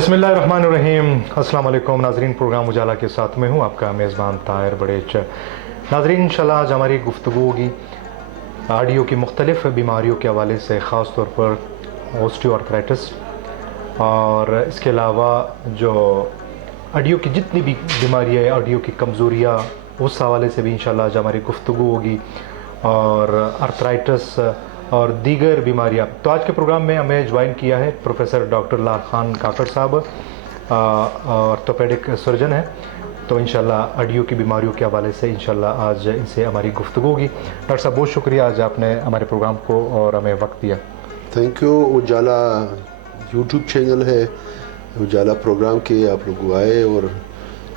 بسم اللہ الرحمن الرحیم. السلام علیکم ناظرین. پروگرام اجالا کے ساتھ میں ہوں آپ کا میزبان طاہر بڑیچ. ناظرین انشاءاللہ آج ہماری گفتگو ہوگی ہڈیوں کی مختلف بیماریوں کے حوالے سے، خاص طور پر اوسٹیو آرتھرائٹس، اور اس کے علاوہ جو ہڈیوں کی جتنی بھی بیماریاں ہیں، ہڈیوں کی کمزوریاں، اس حوالے سے بھی انشاءاللہ آج ہماری گفتگو ہوگی، اور آرتھرائٹس اور دیگر بیماریاں. تو آج کے پروگرام میں ہمیں جوائن کیا ہے پروفیسر ڈاکٹر لال خان کاکڑ صاحب، آرتھوپیڈک سرجن ہیں. تو انشاءاللہ ہڈیوں کی بیماریوں کے حوالے سے انشاءاللہ آج ان سے ہماری گفتگو ہوگی. ڈاکٹر صاحب بہت شکریہ آج آپ نے ہمارے پروگرام کو اور ہمیں وقت دیا. Thank you. Ujala YouTube channel ہے، اجالا پروگرام کے آپ لوگ آئے اور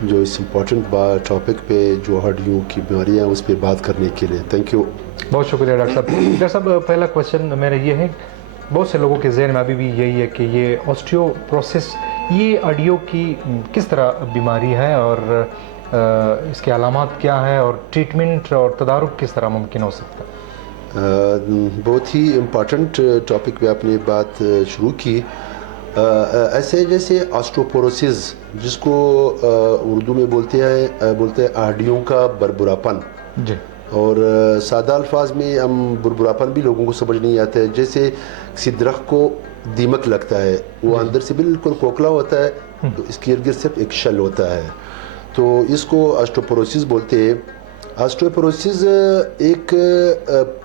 جو اس امپورٹنٹ ٹاپک پہ جو ہڈیوں کی بیماریاں اس پہ بات کرنے کے لیے تھینک یو. بہت شکریہ ڈاکٹر صاحب. ڈاکٹر صاحب پہلا کویشچن میرا یہ ہے، بہت سے لوگوں کے ذہن میں ابھی بھی یہی ہے کہ یہ اوسٹیوپروسس یہ ہڈیوں کی کس طرح بیماری ہے، اور اس کے علامات کیا ہیں، اور ٹریٹمنٹ اور تدارک کس طرح ممکن ہو سکتا ہے؟ بہت ہی امپورٹنٹ ٹاپک پہ آپ نے بات شروع کی. ایسے جیسے آسٹروپوروسس جس کو اردو میں بولتے ہیں ہڈیوں کا بربراپن، جی. اور سادہ الفاظ میں ہم بربراپن بھی لوگوں کو سمجھ نہیں آتا ہے. جیسے کسی درخت کو دیمک لگتا ہے، وہ اندر سے بالکل کھوکھلا ہوتا ہے، تو اس کے ارد گرد صرف ایک شل ہوتا ہے، تو اس کو آسٹروپوروسس بولتے ہیں. آسٹروپوروسس ایک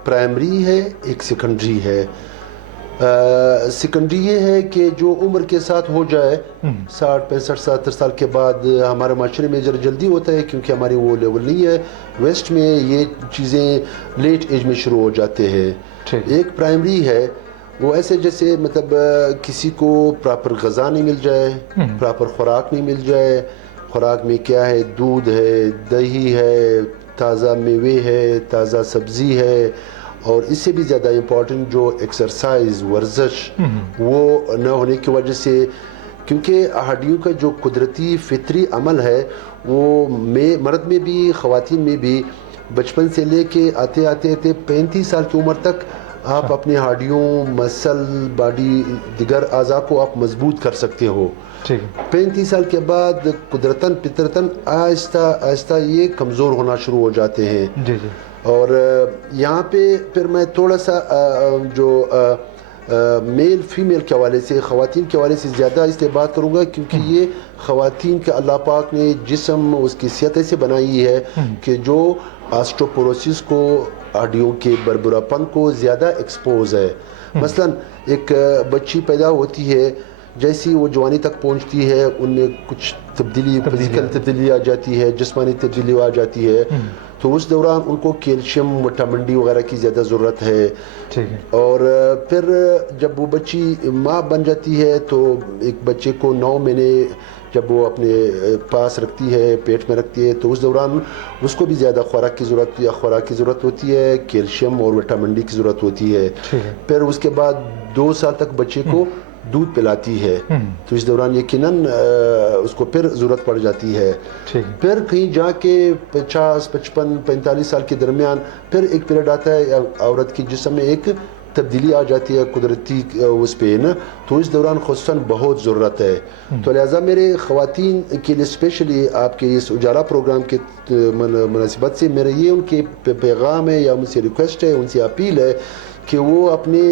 پرائمری ہے، ایک سیکنڈری ہے. سیکنڈری یہ ہے کہ جو عمر کے ساتھ ہو جائے 60 65 70 سال کے بعد. ہمارے معاشرے میں ذرا جلدی ہوتا ہے کیونکہ ہماری وہ لیول نہیں ہے. ویسٹ میں یہ چیزیں لیٹ ایج میں شروع ہو جاتے ہیں. ایک پرائمری ہے، وہ ایسے جیسے مطلب کسی کو پراپر غذا نہیں مل جائے، پراپر خوراک نہیں مل جائے. خوراک میں کیا ہے؟ دودھ ہے، دہی ہے، تازہ میوے ہے، تازہ سبزی ہے، اور اس سے بھی زیادہ امپورٹنٹ جو ایکسرسائز ورزش وہ نہ ہونے کی وجہ سے. کیونکہ ہڈیوں کا جو قدرتی فطری عمل ہے وہ مرد میں بھی خواتین میں بھی بچپن سے لے کے آتے 35 سال کی عمر تک آپ اپنے ہڈیوں، مسل، باڈی، دیگر اعضاء کو آپ مضبوط کر سکتے ہو. 35 سال کے بعد قدرتاً فطرتاً آہستہ آہستہ یہ کمزور ہونا شروع ہو جاتے ہیں. اور یہاں پہ پھر میں تھوڑا سا جو میل فیمیل کے حوالے سے، خواتین کے حوالے سے زیادہ اس لیے بات کروں گا کیونکہ یہ خواتین کے اللہ پاک نے جسم اس کی صحت ایسے بنائی ہے کہ جو آسٹروپوروسس کو، ہڈیوں کے بربراپن کو زیادہ ایکسپوز ہے. مثلا ایک بچی پیدا ہوتی ہے، جیسی وہ جوانی تک پہنچتی ہے ان میں کچھ فزیکل تبدیلی آ جاتی ہے، جسمانی تبدیلی آ جاتی ہے، تو اس دوران ان کو کیلشیم، وٹامن ڈی وغیرہ کی زیادہ ضرورت ہے. اور پھر جب وہ بچی ماں بن جاتی ہے تو ایک بچے کو 9 مہینے جب وہ اپنے پاس رکھتی ہے، پیٹ میں رکھتی ہے، تو اس دوران اس کو بھی زیادہ خوراک کی ضرورت ہوتی ہے، کیلشیم اور وٹامن ڈی کی ضرورت ہوتی ہے. پھر اس کے بعد 2 سال تک بچے کو دودھ پلاتی ہے، تو اس دوران یقیناً اس کو پھر ضرورت پڑ جاتی ہے. پھر کہیں جا کے 50 55 45 سال کے درمیان پھر ایک پیریڈ آتا ہے، عورت کے جسم میں ایک تبدیلی آ جاتی ہے قدرتی اس پہ نا، تو اس دوران خصوصاً بہت ضرورت ہے. تو لہٰذا میرے خواتین کے لیے اسپیشلی آپ کے اس اجالا پروگرام کے مناسبت سے میرا یہ ان کے پیغام ہے یا ان سے ریکویسٹ ہے، ان سے اپیل ہے کہ وہ اپنے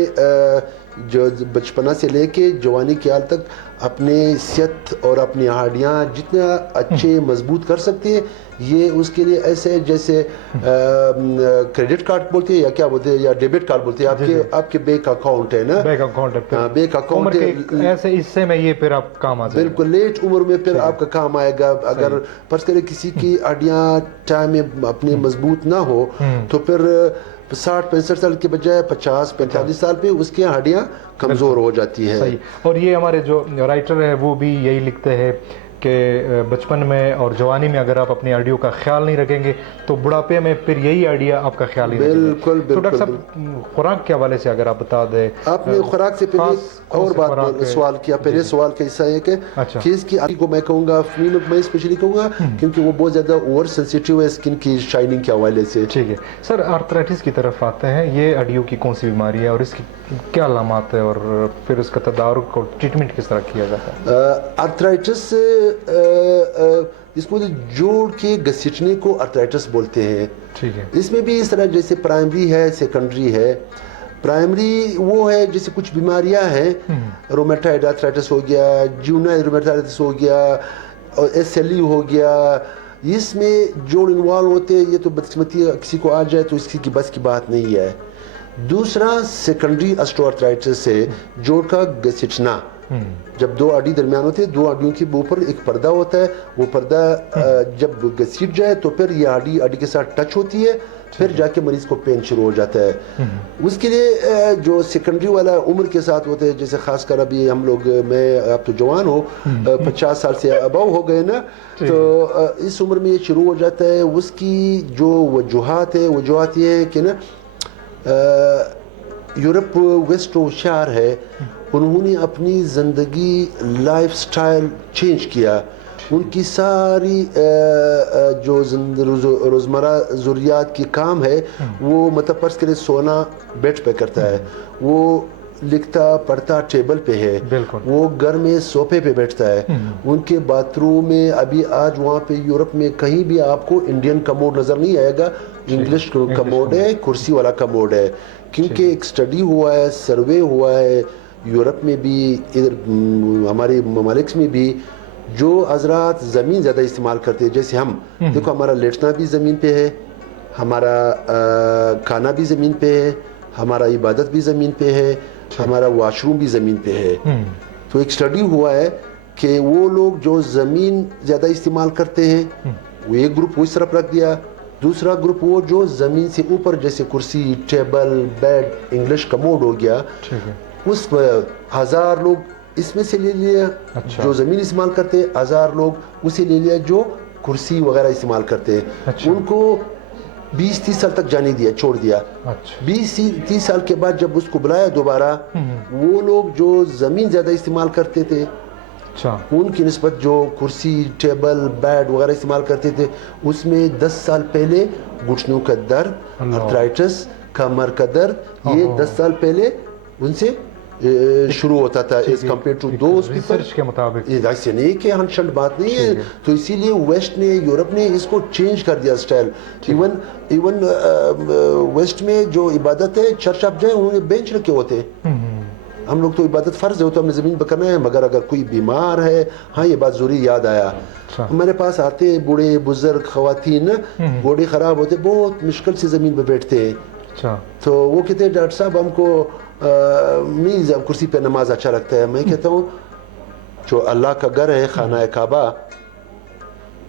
جو بچپنا سے لے کے جوانی کے حال تک اپنے صحت اور اپنی ہڈیاں جتنا اچھے مضبوط کر سکتے ہیں، یہ اس کے لیے ایسے جیسے کریڈٹ کارڈ بولتے ہیں یا کیا بولتے ہیں یا ڈیبٹ کارڈ بولتے ہیں، آپ کے بینک اکاؤنٹ ہے نا، بینک اکاؤنٹ ایسے اس سے میں یہ پھر آپ کام آ جائے گا. بالکل لیٹ عمر میں پھر آپ کا کام آئے گا. اگر فرض کرے کسی کی ہڈیاں ٹائم میں اپنے مضبوط نہ ہو تو پھر 60 65 سال کے بجائے 50 45 سال پہ اس کی ہڈیاں کمزور ہو جاتی ہے. اور یہ ہمارے جو رائٹر ہیں وہ بھی یہی لکھتے ہیں کہ بچپن میں اور جوانی میں اگر آپ اپنی ہڈیوں کا خیال نہیں رکھیں گے تو بڑھاپے میں پھر یہی ہڈیاں آپ کا خیال نہیں رکھیں گے. بالکل تو ڈاکٹر بالکل. صاحب خوراک کے حوالے سے اگر آپ بتا دیں. آپ نے خوراک سے پہلے اور بات سوال کیا. پہلے سوال کا حصہ ہے کہ فیس کی آنکھ کو میں کہوں گا فیمل میں اسپیشلی کہوں گا کیونکہ وہ بہت زیادہ اوور سینسیٹیو ہے اسکن کی شائننگ کے حوالے سے. ٹھیک ہے سر, آرتھرائٹس کی طرف آتے ہیں. یہ ہڈیوں کی کون سی بیماری ہے اور اس کی کیا علامات ہے اور پھر اس کا تدارک اور ٹریٹمنٹ کس طرح کیا جاتا ہے؟ آرتھرائٹس اس کو جوڑ کے گھسیٹنے کو آرتھرائٹس بولتے ہیں. ٹھیک ہے. اس میں بھی اس طرح جیسے پرائمری ہے سیکنڈری ہے. پرائمری وہ ہے جیسے کچھ بیماریاں ہیں, رومیٹائڈ آرتھرائٹس ہو گیا, جیونائل رومیٹائڈس ہو گیا, ایس ایل ای ہو گیا. اس میں جوڑ انوالو ہوتے ہیں. یہ تو بدقسمتی کسی کو آ جائے تو اس کی بس کی بات نہیں ہے. دوسرا سیکنڈری اسٹو آرتھرائٹس ہے, جوڑ کا گھسیٹنا. جب دو ہڈی درمیان ہوتے ہیں, دو ہڈیوں کے اوپر ایک پردہ ہوتا ہے, وہ پردہ جب گھسیٹ جائے تو پھر یہ ہڈی کے ساتھ ٹچ ہوتی ہے, پھر جا کے مریض کو پین شروع ہو جاتا ہے. اس کے لیے جو سیکنڈری والا عمر کے ساتھ ہوتے ہیں, جیسے خاص کر ابھی ہم لوگ, میں آپ تو جوان ہو, 50 سال سے ابو ہو گئے نا, تو اس عمر میں یہ شروع ہو جاتا ہے. اس کی جو وجوہات یہ ہے کہ نا یورپ ویسٹ ہوشیار ہے, انہوں نے اپنی زندگی لائف سٹائل چینج کیا. ان کی ساری جو روزمرہ ضروریات کی کام ہے وہ مطلب فرض کرے سونا بیڈ پہ کرتا ہے, وہ لکھتا پڑھتا ٹیبل پہ ہے, وہ گھر میں صوفے پہ بیٹھتا ہے. ان کے باتھ روم میں ابھی آج وہاں پہ یورپ میں کہیں بھی آپ کو انڈین کموڈ نظر نہیں آئے گا, انگلش کموڈ ہے, کرسی والا کموڈ ہے. کیونکہ ایک سٹڈی ہوا ہے, سروے ہوا ہے یورپ میں بھی, ادھر ہمارے ممالک میں بھی, جو حضرات زمین زیادہ استعمال کرتے ہیں. جیسے ہم دیکھو, ہمارا لیٹنا بھی زمین پہ ہے, ہمارا کھانا بھی زمین پہ ہے, ہمارا عبادت بھی زمین پہ ہے, ہمارا واش روم بھی زمین پہ ہے. تو ایک سٹڈی ہوا ہے کہ وہ لوگ جو زمین زیادہ استعمال کرتے ہیں وہ ایک گروپ اس طرف رکھ دیا, دوسرا گروپ وہ جو زمین سے اوپر جیسے کرسی, ٹیبل, بیڈ, انگلش کموڈ ہو گیا, اس 1000 لوگ اس میں سے لے لیا جو زمین استعمال کرتے, 1000 لوگ اسے لے لیا جو کرسی وغیرہ استعمال کرتے. ان کو 20-30 سال تک جانے دیا, چھوڑ دیا. 20-30 سال کے بعد جب اس کو بلایا دوبارہ, وہ لوگ جو زمین زیادہ استعمال کرتے تھے ان کی نسبت جو کرسی, ٹیبل, بیڈ وغیرہ استعمال کرتے تھے, اس میں 10 سال پہلے گھٹنوں کا درد, آرتھرائٹس, کمر کا درد, یہ 10 سال پہلے ان سے شروع ہوتا تھا as compare to those research کے مطابق. ایسے نہیں کہ ہنشنٹ بات نہیں ہے. تو اسی لیے ویسٹ نے, یورپ نے اس کو چینج کر دیا اسٹائل. ایون ویسٹ میں جو عبادت ہے, چرچ آپ جائیں انہوں نے بینچ رکھے ہوتے ہیں. ہم لوگ تو عبادت فرض ہے تو ہم نے زمین پہ کرنا ہے, مگر اگر کوئی بیمار ہے, ہاں یہ بات ضروری یاد آیا, ہمارے پاس آتے بوڑھے بزرگ خواتین, گوڑے خراب ہوتے, بہت مشکل سے زمین پہ بیٹھتے ہیں. تو وہ کہتے ہیں ڈاکٹر صاحب ہم کو نہیں کرسی پہ نماز اچھا لگتا ہے. میں کہتا ہوں جو اللہ کا گھر ہے, خانہ کعبہ,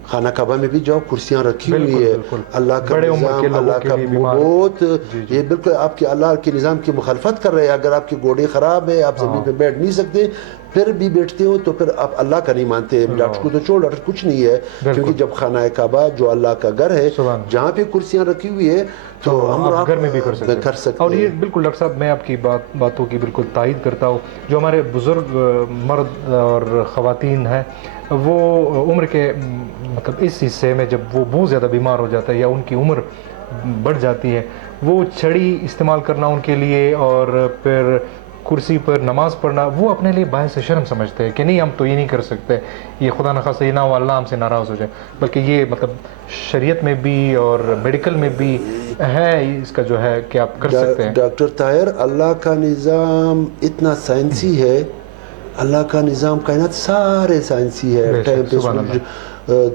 خانہ کعبہ میں بھی جاؤ, کرسیاں رکھی ہوئی ہے. اللہ کا نظام, اللہ کا بہت, یہ بالکل آپ کے اللہ کے نظام کی مخالفت کر رہے ہیں. اگر آپ کے گوڑے خراب ہے, آپ زمین پہ بیٹھ نہیں سکتے, پھر بھی بیٹھتے ہو تو پھر آپ اللہ کا نہیں مانتے. ڈاکٹر کو تو چھوڑ, ڈاکٹر کچھ نہیں ہے, کیونکہ جب خانہ کعبہ جو اللہ کا گھر ہے جہاں پہ کرسیاں رکھی ہوئی ہے تو ہم آپ گھر میں بھی کر سکتے ہیں. اور یہ بالکل ڈاکٹر صاحب میں آپ کی باتوں کی بالکل تائید کرتا ہوں. جو ہمارے بزرگ مرد اور خواتین ہیں وہ عمر کے مطلب اس حصے میں جب وہ بہت زیادہ بیمار ہو جاتا ہے یا ان کی عمر بڑھ جاتی ہے, وہ چھڑی استعمال کرنا ان کے لیے اور پھر کرسی پر نماز پڑھنا وہ اپنے لیے باعث شرم سمجھتے ہیں کہ نہیں ہم تو یہ نہیں کر سکتے, یہ خدا نخواستہ یہ نہ ہو اللہ ہم سے ناراض ہو جائے. بلکہ یہ مطلب شریعت میں بھی اور میڈیکل میں بھی ہے اس کا جو ہے کہ آپ کر سکتے ہیں. ڈاکٹر طاہر, اللہ کا نظام اتنا سائنسی ہے, اللہ کا نظام کائنات سارے سائنسی ہے. ٹائم پہ سورج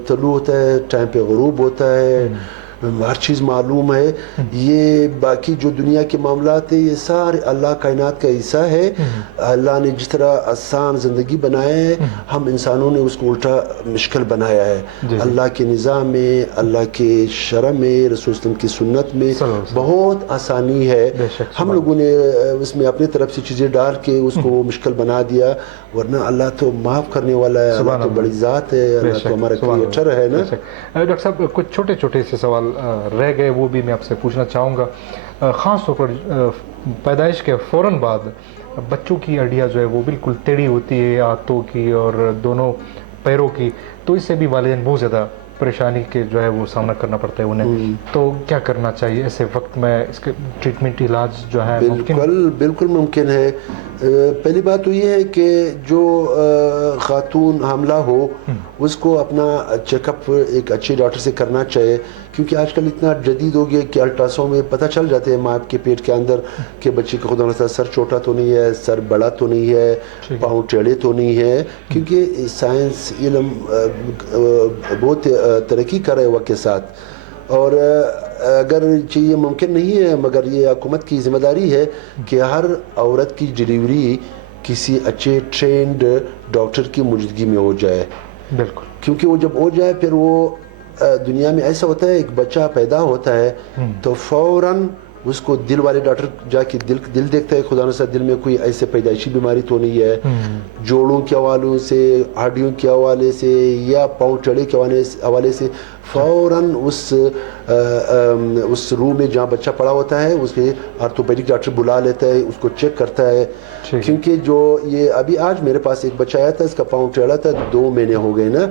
طلوع ہوتا ہے, ٹائم پہ غروب ہوتا ہے, ہر چیز معلوم ہے. یہ باقی جو دنیا کے معاملات ہیں یہ سارے اللہ کائنات کا حصہ ہے. اللہ نے جس طرح آسان زندگی بنایا ہے ہم انسانوں نے اس کو الٹا مشکل بنایا ہے. اللہ کے نظام میں, اللہ کے شرع میں, رسول وسلم کی سنت میں بہت آسانی ہے. ہم لوگوں نے اس میں اپنی طرف سے چیزیں ڈال کے اس کو مشکل بنا دیا, ورنہ اللہ تو معاف کرنے والا ہے, اللہ تو بڑی ذات ہے, اللہ تو ہمارا کریٹر ہے نا. ڈاکٹر صاحب کچھ چھوٹے چھوٹے سے سوال رہ گئے, وہ بھی میں آپ سے پوچھنا چاہوں گا. خاص طور پر پیدائش کے فوراً بعد بچوں کی ہڈیاں جو ہے وہ بالکل ٹیڑھی ہوتی ہے, ہاتھوں کی اور دونوں پیروں کی, تو اس سے بھی والدین بہت زیادہ پریشانی کے جو ہے وہ سامنا کرنا پڑتا ہے انہیں. تو کیا کرنا چاہیے ایسے وقت میں؟ اس کے ٹریٹمنٹ علاج جو ہے بالکل ممکن ہے. پہلی بات تو یہ ہے کہ جو خاتون حاملہ ہو اس کو اپنا چیک اپ ایک اچھے ڈاکٹر سے کرنا چاہیے, کیونکہ آج کل اتنا جدید ہو گیا کہ الٹراساؤنڈ میں پتہ چل جاتے ہیں ماں کے پیٹ کے اندر کہ بچے کا خدا نخواستہ سر چھوٹا تو نہیں ہے, سر بڑا تو نہیں ہے, پاؤں ٹیڑھے تو نہیں ہے, کیونکہ سائنس علم بہت ترقی کر رہے وقت کے ساتھ. اور اگر یہ ممکن نہیں ہے, مگر یہ حکومت کی ذمہ داری ہے کہ ہر عورت کی ڈلیوری کسی اچھے ٹرینڈ ڈاکٹر کی موجودگی میں ہو جائے. بالکل, کیونکہ وہ جب ہو جائے پھر وہ دنیا میں ایسا ہوتا ہے ایک بچہ پیدا ہوتا ہے تو فوراً اس کو دل والے ڈاکٹر جا کے دل دیکھتا ہے, خدا نخواستہ دل میں کوئی ایسے پیدائشی بیماری تو نہیں ہے, جوڑوں کے حوالے سے, ہڈیوں کے حوالے سے یا پاؤں ٹیڑھے کے حوالے سے فوراً اس روم میں جہاں بچہ پڑا ہوتا ہے اس کے آرتھوپیڈک ڈاکٹر بلا لیتا ہے, اس کو چیک کرتا ہے. کیونکہ جو یہ ابھی آج میرے پاس ایک بچہ آیا تھا, اس کا پاؤں ٹیڑھا تھا, 2 مہینے ہو گئے نا.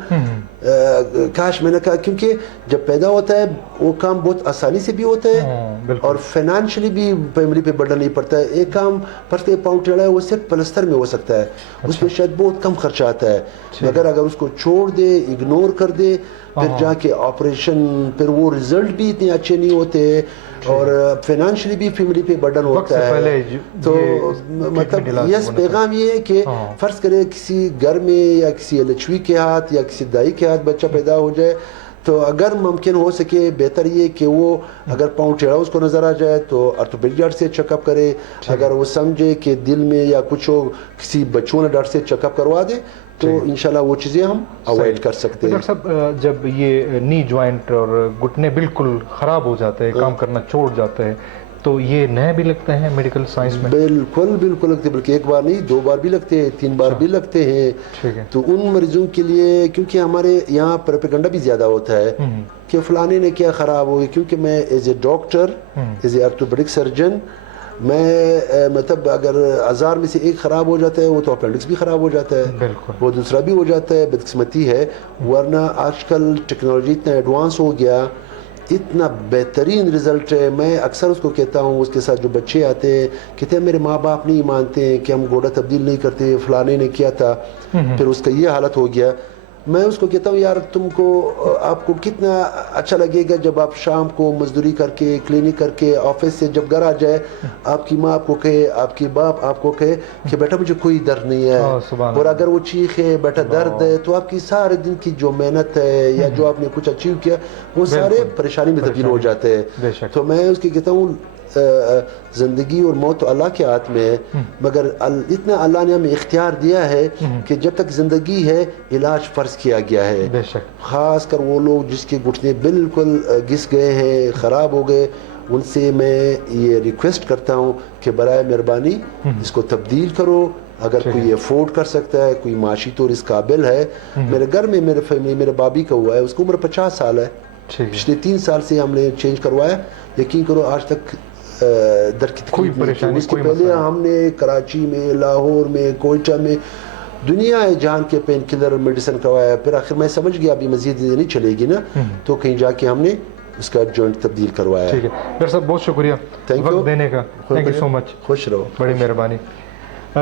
کاش, میں نے کہا کیونکہ جب پیدا ہوتا ہے وہ کام بہت آسانی سے بھی ہوتا ہے اور فائنینشلی بھی فیملی پہ برڈن نہیں پڑتا ہے. ایک کام فرض کے پاؤں ٹیڑھا ہے وہ صرف پلستر میں ہو سکتا ہے, اس میں شاید بہت کم خرچہ آتا ہے, مگر اگر اس کو چھوڑ دے, اگنور کر دے, پھر جا کے آپریشن, پھر وہ رزلٹ بھی اتنے اچھے نہیں ہوتے اور فائنینشلی بھی فیملی پہ برڈن ہوتا ہے. تو مطلب یس پیغام یہ ہے کہ فرض کرے کسی گھر میں یا کسی لچوی کے ہاتھ یا کسی دائی کے ہاتھ بچہ پیدا ہو جائے تو اگر ممکن ہو سکے بہتر یہ کہ وہ اگر پاؤں ٹیڑھا اس کو نظر آ جائے تو آرتھوپیڈک ڈاکٹر سے چیک اپ کرے. اگر وہ سمجھے کہ دل میں یا کچھ ہو کسی بچوں نے ڈاکٹر سے چیک اپ کروا دے تو انشاءاللہ وہ چیزیں ہم اوائڈ کر سکتے ہیں. ڈاکٹر صاحب جب یہ نی جوائنٹ اور گھٹنے بالکل خراب ہو جاتے ہیں, کام کرنا چھوڑ جاتے ہیں, تو یہ نئے بھی لگتے ہیں میڈیکل سائنس میں؟ بالکل لگتے ہیں, بلکہ ایک بار نہیں 2 بار بھی لگتے ہیں, 3 بار بھی لگتے ہیں. تو ان مریضوں کے لیے, کیونکہ ہمارے یہاں پروپیگنڈا بھی زیادہ ہوتا ہے کہ فلانے نے کیا خراب ہوئی, کیونکہ میں as a doctor, as a orthopaedic surgeon, میں مطلب اگر 1000 میں سے 1 خراب ہو جاتا ہے وہ تو اپینڈکس بھی خراب ہو جاتا ہے, وہ دوسرا بھی ہو جاتا ہے, بدقسمتی ہے. ورنہ آج کل ٹیکنالوجی اتنا ایڈوانس ہو گیا, اتنا بہترین رزلٹ ہے. میں اکثر اس کو کہتا ہوں, اس کے ساتھ جو بچے آتے ہیں کہتے ہیں میرے ماں باپ نہیں مانتے ہیں کہ ہم گوڑا تبدیل نہیں کرتے, فلانے نے کیا تھا پھر اس کا یہ حالت ہو گیا. میں اس کو کہتا ہوں یار تم کو, آپ کو کتنا اچھا لگے گا جب آپ شام کو مزدوری کر کے, کلینک کر کے, آفس سے جب گھر آ جائے, آپ کی ماں آپ کو کہے, آپ کی باپ آپ کو کہے کہ بیٹا مجھے کوئی درد نہیں ہے. اور اگر وہ چیخے بیٹا درد ہے تو آپ کی سارے دن کی جو محنت ہے یا جو آپ نے کچھ اچیو کیا وہ سارے پریشانی میں تبدیل ہو جاتے ہیں. تو میں اس کی کہتا ہوں زندگی اور موت تو اللہ کے ہاتھ میں ہے, مگر اتنا اللہ نے ہمیں اختیار دیا ہے کہ جب تک زندگی ہے علاج فرض کیا گیا ہے. خاص کر وہ لوگ جس کے گھٹنے بالکل گھس گئے ہیں, خراب ہو گئے, ان سے میں یہ ریکویسٹ کرتا ہوں کہ برائے مہربانی اس کو تبدیل کرو. اگر کوئی افورڈ کر سکتا ہے, کوئی معاشی طور اس قابل ہے. میرے گھر میں میرے فیملی, میرے بابی کا ہوا ہے, اس کی عمر 50 سال ہے. پچھلے 3 سال سے ہم نے چینج کروایا, یقین کرو آج تک در کی تکلیف نہیں تھی. اس کے پہلے ہم نے کراچی میں, لاہور میں, کوئٹہ میں دنیا جہان کے پین کلر میڈیسن کروایا. پھر آخر میں سمجھ گیا ابھی مزید نہیں چلے گی نا, تو کہیں جا کے ہم نے اس کا جوائنٹ تبدیل کروایا. ٹھیک ہے ڈاکٹر صاحب, بہت شکریہ وقت دینے کا. تھینک یو سو مچ. خوش رہو, بڑی مہربانی.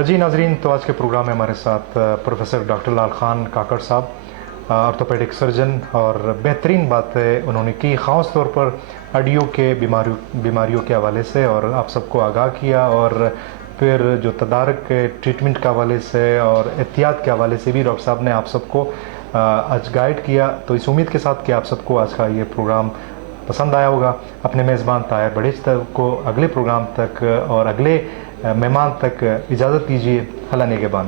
جی ناظرین, تو آج کے پروگرام میں ہمارے ساتھ پروفیسر ڈاکٹر لال خان کاکڑ صاحب, آرتھوپیڈک سرجن, اور بہترین بات ہے انہوں نے کی خاص طور پر ہڈیوں کے بیماریوں کے حوالے سے, اور آپ سب کو آگاہ کیا, اور پھر جو تدارک کے ٹریٹمنٹ کے حوالے سے اور احتیاط کے حوالے سے بھی ڈاکٹر صاحب نے آپ سب کو آج گائیڈ کیا. تو اس امید کے ساتھ کہ آپ سب کو آج کا یہ پروگرام پسند آیا ہوگا. اپنے میزبان طاہر بڑیچ کو اگلے پروگرام تک اور اگلے مہمان تک اجازت دیجیے. اللہ نگہبان.